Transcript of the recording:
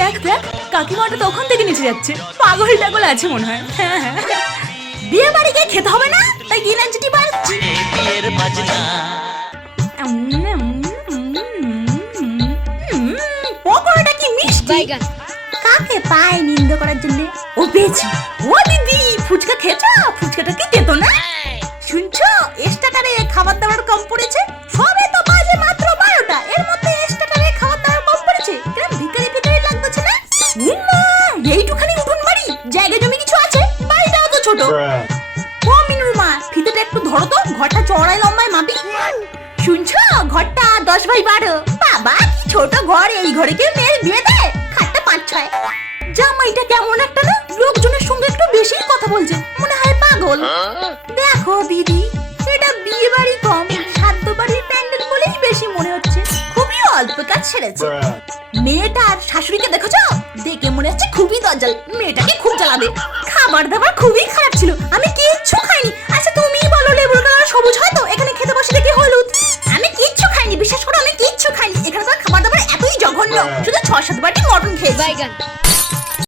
দেখ দেখ কাকিমাটা তো ওখান থেকে নিচে যাচ্ছে, পাগল টাগল আছে মনে হয়। হ্যাঁ হ্যাঁ, বিয়ে বাড়ি গিয়ে খেতে হবে না, তাই এনার্জিটি বাড়ছে। পকোড়াটা কি মিষ্টি, কাকে পায় নিন্দা করার জন্য। ও পেয়েছি। ও দিদি ফুচকা খেয়েছো? ফুচকাটা কি তেতো না? শুনছো স্টার্টারে খাবার দাবার কম পড়েছে, সবে তো বাজে মাত্র 12টা, এর মধ্যে স্টার্টারে খাবার দাবার কম পড়েছে, কেন ভিখারি ভিখারি লাগছে না? উম্মা এইটুখানি উঠুন বাড়ি, জায়গা জমি কিছু আছে? বাড়িটাও তো ছোট। ও মিনুর মা ফিতেটা একটু ধরো তো, ঘরটা চড়াই লম্বায় মাপি। শুনছো ঘরটা 10x12। বাবা কি ছোট ঘর, এই ঘরে কেউ মেয়ের বিয়ে দেয়? খাটটা 5-6। জামাইটা কেমন একটা না, লোকজনের সঙ্গে একটু বেশি কথা বলছে, মনে হয় পাগল। দেখো দিদি, এটা বিয়ে বাড়ি কম, সাধ্য বাড়ির প্যান্ডেল বলেই বেশি মনে হচ্ছে, খুবই অল্প কাজ ছেড়েছে। মেয়েটার শাশুড়িকে দেখেছো? দেখে মনে হচ্ছে খুবই দজ্জাল, মেয়েটাকে খুব জ্বালাবে। খাবার দাবার খুবই খারাপ ছিল, আমি কিচ্ছু খাইনি। আচ্ছা তুমিই বলো, লেবুর কালার সবুজ হয় তো, এখানে খেতে বসে দেখি হলুদ। আমি কিচ্ছু খাইনি, বিশ্বাস করো আমি কিচ্ছু খাইনি, এখানকার খাবার দাবার এতই জঘন্য, শুধু 6-7 বাটি মটন খেয়েছি।